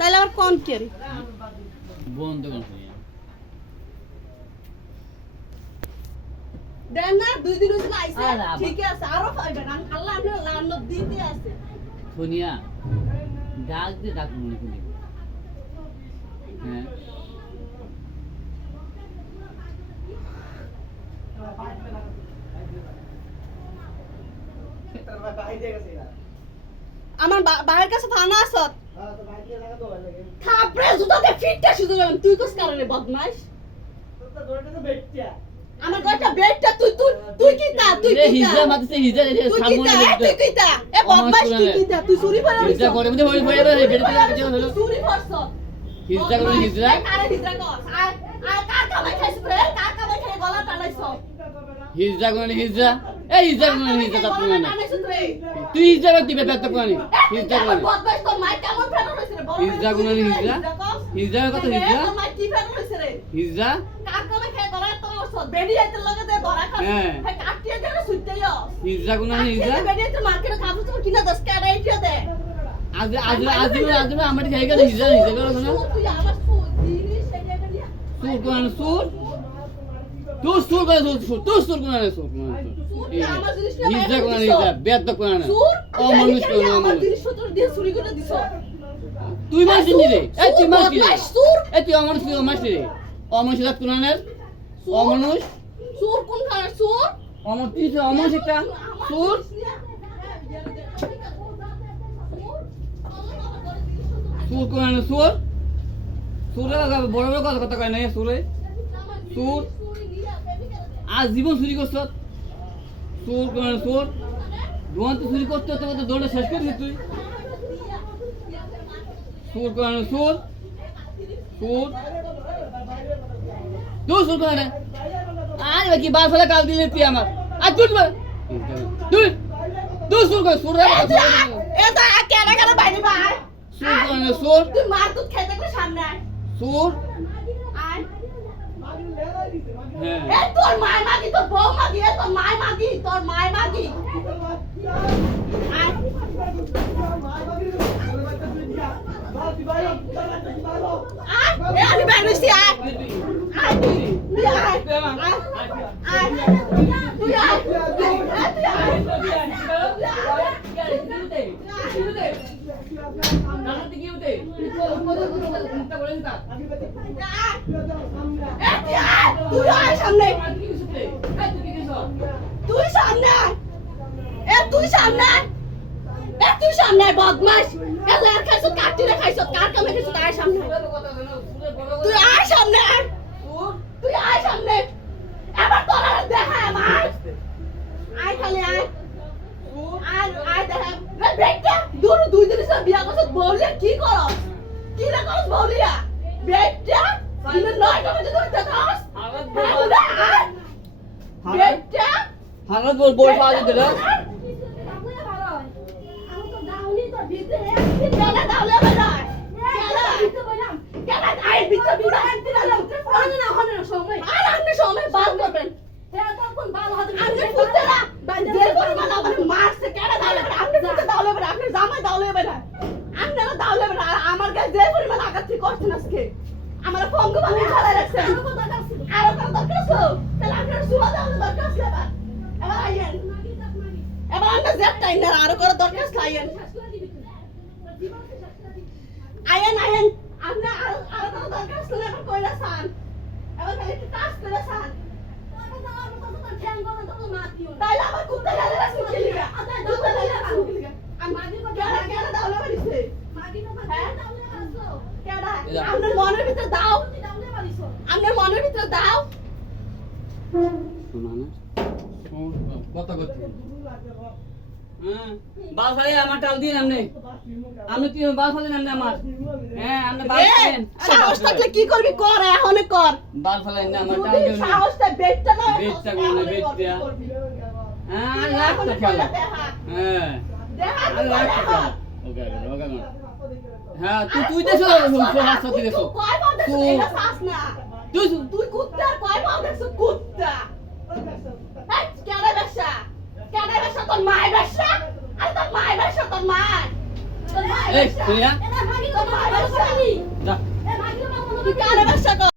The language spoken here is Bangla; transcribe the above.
তাহলে আবার কোন কে রে বন্ধ কোন দেন না 2 দিন হইছে আইছে ঠিক আছে আরো পাইবেন আল্লাহ আপনার লানত দিতে আছে সোনিয়া ডাক দে ডাক মনে করি হ্যাঁ আমার বাবার কাছে থানা আছে থাপড়ে জুতাতে ফিটটা শুধু যাবেন তুই কোস কারণে বদমাইশ আমার গটা বেডটা তুই কিটা তুই কিটা হিজা মারতে হিজা সামনে তুই কিটা এ বদমাইশ তুই কিটা তুই চুরি করে হিজা করে মধ্যে ওই বইয়ে বেডতে কিছু হলো চুরি করছ হিজা করে হিজা কারে হিজা কর আয় কার কামাই খাইছ রে কার কামাই খাই গলা টানাইছ হিজা করে হিজা এই হিজা করে হিজা তা পুরো না তুই হিজা করতে বেটা তো কোনি হিজা করে বদমাইশ তোর মাই কেমন ফেরত হইছে রে বড় হিজা করে হিজা হিজা কত হিজা তোর মাই কি ফেরত হইছে রে হিজা কার কামাই খাই গলা তোর বেডি আইতে লাগে দে ধরা খা হ্যাঁ কাটিয়ে দে না সুইতেইও হিজা করে হিজা বেডি আইতে মার্কেটে কাপড় তো কিনা 10 টাকা আইটিও দে আজ আমার খাই গেল হিজা হিজা করে না তুই আবার জিনিস সেটা গেলিয়া সুর কোন সুর তুই সুর করে সুর কোন সুর হিজা কোন হিজা বেদ কোন না ও মানুষ কোন আমার জিনিসপত্র দিয়ে চুরি করে দিছ তুই মাস নি রে এই তুই মাস নি সুর এই তুই আমার তুই মাস নি রে অমনুষ রাত কোন না অমনুষ সুর কোন খানা সুর অমর তুই অমনুষ একটা সুর সুর কোন না সুর সুরে বড় বড় কথা কয় না সুরে সুর আজ জীবন চুরি করছ সুর কোন সুর দোয়ান তো চুরি করতে হতে তো দৌড়ে শেষ করছিস তুই সুর কোন সুর সুর তুই সুর কোন আরে বাকি বার ফেলা কাল দিলে তুই আমার আর তুই সুর কর সুর এটা কেনা কেনা বাইরে ভাই সুর কোন সুর তুই মার দুধ খেতে করে সামনে আয় সুর আয় হ্যাঁ এ তোর মায় মাগি তোর বউ মাগি এ তোর মায় মাগি তোর মায় মাগি আয় আয় আমি বাইরেছি আয় আয় তুই আয় আয় তুই আয় তুই আয় সামনে তুই সামনে আয় এ তুই সামনে আয় এ তুই সামনে আয় বদমাশ এ লের খাইছ কাটিরে খাইছ কার কামে খাইছ আয় সামনে তুই আয় সামনে আয় তুই আয় সামনে এবার তোরা দেখা আমার আয় খালি আয় আয় আয় দেখা বেটা দূর দুই দিন সব বিয়া করছ বউলিয়া কি করস কি রে করস বউলিয়া বেটা দিনে 9টা বাজে তুই দেখাস বেটা হাঙ্গা বল পাওয়া যেতে রে কেনা দাওলে বেড়ায় কেনা আই বিচ্ছা বিড়া না হনে সময় আর আপনি সময় বাল করবেন আপনি ফুটেরা যে পরিমাণ আমার মারছে কেনা দাওলে আপনি ফুটে দাওলে বেড়া আপনি জামাই দাওলে বেড়া আপনারা দাওলে বেড়া আমার গায়ে যে পরিমাণ আঘাত করছেন আজকে আমার ফোন বানিয়ে ঝাড়া রাখছেন আরো কত দরকার আছে তাহলে আপনার সুবা দাওলে দরকার আছে এবার আইয়েন এবার আমরা জেট টাইম না আরো করে দরকার আছে আইয়েন আইয়েন আইয়েন আপনি আরো কত দরকার আছে এবার কইরা সান এবার খালি একটু কাজ করে সান তাইলে আবার কুত্তা গেলে রাখছি কি লিগা কুত্তা গেলে রাখছি কি লিগা আমি কেডা কেডা দাওলে বাড়িছে কেডা আপনার মনের ভিতরে দাও আপনার মনের ভিতরে দাও শোনা না কথা কথা হ্যাঁ বাল ফালে আমার টাল দিন আপনি কি বাল ফালে নামনে আমার হ্যাঁ আপনি বাল ফালেন সাহস থাকলে কি করবি কর এখনই কর বাল ফালে না আমার টাল দিন সাহসটা বেটটা না বেটটা কোন বেটটা হ্যাঁ লাখ তো খেলা হ্যাঁ দেখা লাখ তো ওকে ওকে হ্যাঁ তুই তো হাত সাথে গেছো তুই কয় পাও দেখছ এটা শ্বাস না তুই কুত্তা কয় পাও দেখছ কুত্তা এই কেডা বেশা তোর মায়ের বেশা আর তোর মায়ের বেশা তোর মা এই শুনিয়া তোর মায়ের বেশা তুই কারে ব্যবসা কর